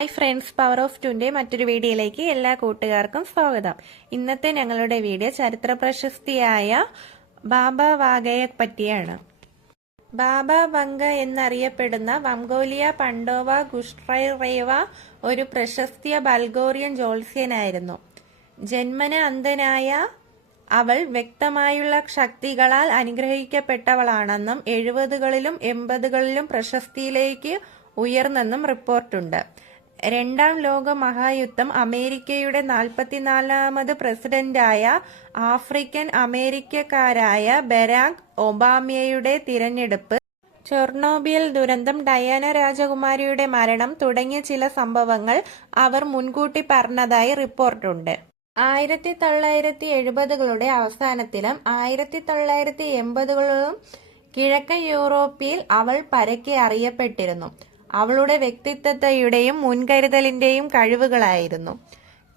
Hi friends power of ടുന്റെ മറ്റൊരു വീഡിയോയിലേക്ക് എല്ലാ കൂട്ടുകാർക്കും സ്വാഗതം. ഇന്നത്തെ ഞങ്ങളുടെ വീഡിയോ ചരിത്ര പ്രശസ്തിയായ ബാബ വാഗയെ പറ്റിയാണ്. ബാബ വങ്ക എന്നറിയപ്പെടുന്ന വംഗോലിയ പണ്ടോവ ഗുഷ്ട്രൈറേവ ഒരു പ്രശസ്തിയ ബൽഗോറിയൻ ജോത്സ്യനായിരുന്നു. ജന്മന അന്ധനായ അവൾ വ്യക്തമായുള്ള ശക്തികളാൽ അനുഗ്രഹിക്കപ്പെട്ടവളാണെന്നും എഴുപതുകളിലും എൺപതുകളിലും പ്രശസ്തിയിലേക്ക് ഉയർന്നെന്നും റിപ്പോർട്ടുണ്ട്. രണ്ടാം ലോക മഹായുദ്ധം അമേരിക്കയുടെ നാൽപ്പത്തിനാലാമത് പ്രസിഡന്റായ ആഫ്രിക്കൻ അമേരിക്കക്കാരായ ബരാക് ഒബാമയുടെ തിരഞ്ഞെടുപ്പ് ചൊർണോബിയൽ ദുരന്തം ഡയാന രാജകുമാരിയുടെ മരണം തുടങ്ങിയ ചില സംഭവങ്ങൾ അവർ മുൻകൂട്ടി പറഞ്ഞതായി റിപ്പോർട്ടുണ്ട്. ആയിരത്തി തൊള്ളായിരത്തി എഴുപതുകളുടെ അവസാനത്തിലും ആയിരത്തി തൊള്ളായിരത്തി എൺപതുകളിലും കിഴക്കൻ യൂറോപ്പിൽ അവൾ പരക്കെ അറിയപ്പെട്ടിരുന്നു. അവളുടെ വ്യക്തിത്വത്തെയുടെയും മുൻകരുതലിന്റെയും കഴിവുകളായിരുന്നു.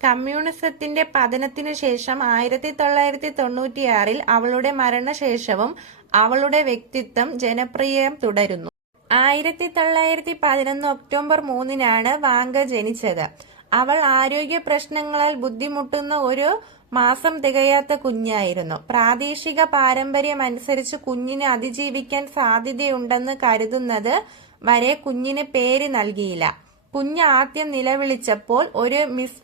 കമ്മ്യൂണിസത്തിന്റെ പതനത്തിനു ശേഷം ആയിരത്തി തൊള്ളായിരത്തി തൊണ്ണൂറ്റിയാറിൽ അവളുടെ മരണശേഷവും അവളുടെ വ്യക്തിത്വം ജനപ്രിയം തുടരുന്നു. ആയിരത്തി തൊള്ളായിരത്തി പതിനൊന്ന് ഒക്ടോബർ മൂന്നിനാണ് വാങ്ക ജനിച്ചത്. അവൾ ആരോഗ്യ പ്രശ്നങ്ങളാൽ ബുദ്ധിമുട്ടുന്ന ഒരു മാസം തികയാത്ത കുഞ്ഞായിരുന്നു. പ്രാദേശിക പാരമ്പര്യം അനുസരിച്ച് കുഞ്ഞിന് അതിജീവിക്കാൻ സാധ്യതയുണ്ടെന്ന് കരുതുന്നത് വരെ കുഞ്ഞിന് പേര് നൽകിയില്ല. കുഞ്ഞ് ആദ്യം നിലവിളിച്ചപ്പോൾ ഒരു മിസ്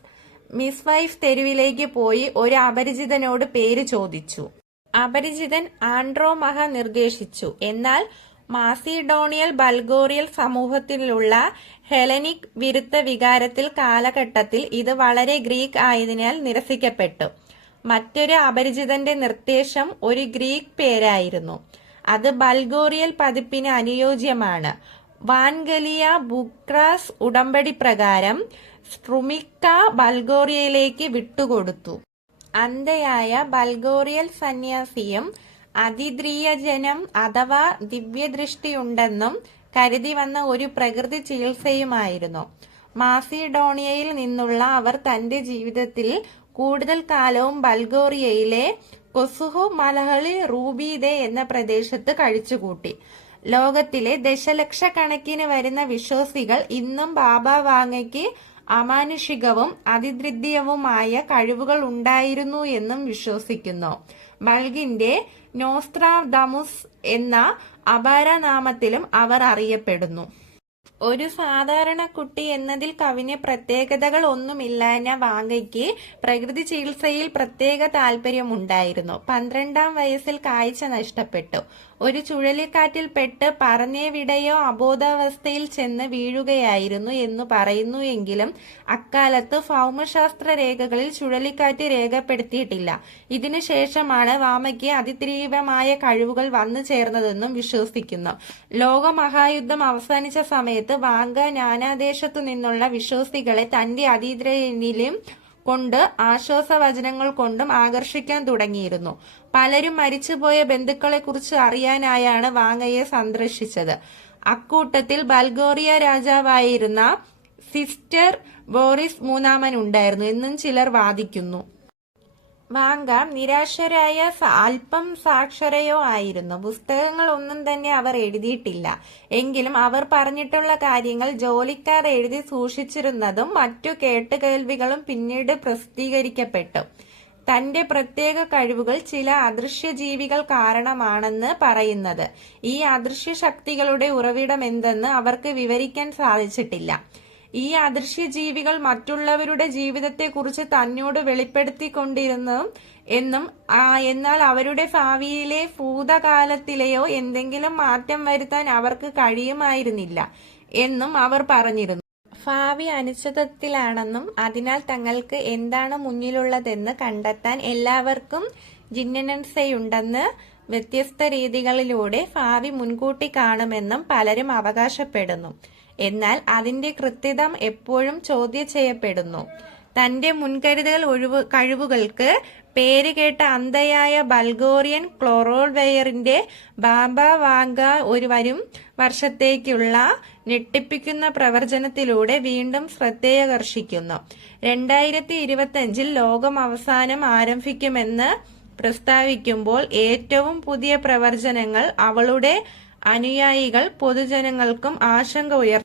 മിസ് വൈഫ് തെരുവിലേക്ക് പോയി ഒരു അപരിചിതനോട് പേര് ചോദിച്ചു. അപരിചിതൻ ആൻഡ്രോ മഹ നിർദ്ദേശിച്ചു. എന്നാൽ മാസിഡോണിയൽ ബൾഗോറിയൽ സമൂഹത്തിലുള്ള ഹെലനിക് വിരുദ്ധ വികാരത്തിൽ കാലഘട്ടത്തിൽ ഇത് വളരെ ഗ്രീക്ക് ആയതിനാൽ നിരസിക്കപ്പെട്ടു. മറ്റൊരു അപരിചിതന്റെ നിർദ്ദേശം ഒരു ഗ്രീക്ക് പേരായിരുന്നു. അത് ബൾഗോറിയൽ പതിപ്പിന് അനുയോജ്യമാണ്. വാൻഗലിയ ബുക്രാസ് ഉടമ്പടി പ്രകാരം സ്ട്രുമിക്ക ബൾഗോറിയയിലേക്ക് വിട്ടുകൊടുത്തു. അന്ധയായ ബൾഗോറിയൽ സന്യാസിയും അതിദ്രിയജനം അഥവാ ദിവ്യദൃഷ്ടിയുണ്ടെന്നും കരുതി വന്ന ഒരു പ്രകൃതി ചികിത്സയുമായിരുന്നു. മാസിഡോണിയയിൽ നിന്നുള്ള അവർ തന്റെ ജീവിതത്തിൽ കൂടുതൽ കാലവും ബൾഗോറിയയിലെ കൊസുഹു മലഹളി റൂബീദെ എന്ന പ്രദേശത്ത് കഴിച്ചുകൂട്ടി. ലോകത്തിലെ ദശലക്ഷക്കണക്കിന് വരുന്ന വിശ്വാസികൾ ഇന്നും ബാബ വാങ്ങയ്ക്ക് അമാനുഷികവും അതിദ്രിദ്യവുമായ കഴിവുകൾ ഉണ്ടായിരുന്നു എന്നും വിശ്വസിക്കുന്നു. ബൾഗിന്റെ നോസ്ട്രാദമുസ് എന്ന അപരനാമത്തിലും അവർ അറിയപ്പെടുന്നു. ഒരു സാധാരണ കുട്ടി എന്നതിൽ കവിന് പ്രത്യേകതകൾ ഒന്നുമില്ലാഞ്ഞ വാങ്കയ്ക്ക് പ്രകൃതി ചികിത്സയിൽ പ്രത്യേക താല്പര്യമുണ്ടായിരുന്നു പന്ത്രണ്ടാം വയസ്സിൽ കാഴ്ച നഷ്ടപ്പെട്ടു. ഒരു ചുഴലിക്കാറ്റിൽ പെട്ട് പറന്നേവിടെയോ അബോധാവസ്ഥയിൽ ചെന്ന് വീഴുകയായിരുന്നു എന്ന് പറയുന്നു എങ്കിലും അക്കാലത്ത് ഭൗമശാസ്ത്ര രേഖകളിൽ ചുഴലിക്കാറ്റ് രേഖപ്പെടുത്തിയിട്ടില്ല. ഇതിനുശേഷമാണ് വാമയ്ക്ക് അതിതീവ്രമായ കഴിവുകൾ വന്നു ചേർന്നതെന്നും വിശ്വസിക്കുന്നു. ലോകമഹായുദ്ധം അവസാനിച്ച സമയത്ത് വാങ്ക നാനാദേശത്തു നിന്നുള്ള വിശ്വാസികളെ തന്റെ അതീതയിലും കൊണ്ട് ആശ്വാസവചനങ്ങൾ കൊണ്ടും ആകർഷിക്കാൻ തുടങ്ങിയിരുന്നു. പലരും മരിച്ചുപോയ ബന്ധുക്കളെക്കുറിച്ച് അറിയാനായാണ് വാങ്ങയെ സന്ദർശിച്ചത്. അക്കൂട്ടത്തിൽ ബൽഗോറിയ രാജാവായിരുന്ന സിസ്റ്റർ ബോറിസ് മൂന്നാമൻ ഉണ്ടായിരുന്നു എന്നും ചിലർ വാദിക്കുന്നു. വാങ്ക. നിരാശരായ അല്പം സാക്ഷരയോ ആയിരുന്നു. പുസ്തകങ്ങൾ ഒന്നും തന്നെ അവർ എഴുതിയിട്ടില്ല. എങ്കിലും അവർ പറഞ്ഞിട്ടുള്ള കാര്യങ്ങൾ ജോലിക്കാർ എഴുതി സൂക്ഷിച്ചിരുന്നതും മറ്റു കേട്ടുകേൾവികളും പിന്നീട് പ്രസിദ്ധീകരിക്കപ്പെട്ടു. തന്റെ പ്രത്യേക കഴിവുകൾ ചില അദൃശ്യ ജീവികൾ കാരണമാണെന്ന് പറയുന്നത്. ഈ അദൃശ്യ ശക്തികളുടെ ഉറവിടം എന്തെന്ന് അവർക്ക് വിവരിക്കാൻ സാധിച്ചിട്ടില്ല. ഈ അദൃശ്യ ജീവികൾ മറ്റുള്ളവരുടെ ജീവിതത്തെക്കുറിച്ച് തന്നോട് വെളിപ്പെടുത്തിക്കൊണ്ടിരുന്നു എന്നും എന്നാൽ അവരുടെ ഭാവിയിലെ ഭൂതകാലത്തിലെയോ എന്തെങ്കിലും മാറ്റം വരുത്താൻ അവർക്ക് കഴിയുമായിരുന്നില്ല എന്നും അവർ പറഞ്ഞിരുന്നു. ഭാവി അനിശ്ചിതത്തിലാണെന്നും അതിനാൽ തങ്ങൾക്ക് എന്താണ് മുന്നിലുള്ളതെന്ന് കണ്ടെത്താൻ എല്ലാവർക്കും ജിന്നനൻസയുണ്ടെന്ന് വ്യത്യസ്ത രീതികളിലൂടെ ഭാവി മുൻകൂട്ടി കാണുമെന്നും പലരും അവകാശപ്പെടുന്നു. എന്നാൽ അതിന്റെ കൃത്യത എപ്പോഴും ചോദ്യം ചെയ്യപ്പെടുന്നു. തന്റെ മുൻകരുതൽ ഒഴിവ് കഴിവുകൾക്ക് പേരുകേട്ട അന്ധയായ ബൾഗോറിയൻ ക്ലോറോൾവെയറിന്റെ ബാബ വാങ്ക ഒരുവരും വർഷത്തേക്കുള്ള ഞെട്ടിപ്പിക്കുന്ന പ്രവർത്തനത്തിലൂടെ വീണ്ടും ശ്രദ്ധേയകർഷിക്കുന്നു. രണ്ടായിരത്തി ഇരുപത്തിയഞ്ചിൽ ലോകം അവസാനം ആരംഭിക്കുമെന്ന് പ്രസ്താവിക്കുമ്പോൾ ഏറ്റവും പുതിയ പ്രവർജനങ്ങൾ അവളുടെ അനുയായികൾ പൊതുജനങ്ങൾക്കും ആശങ്ക ഉയർ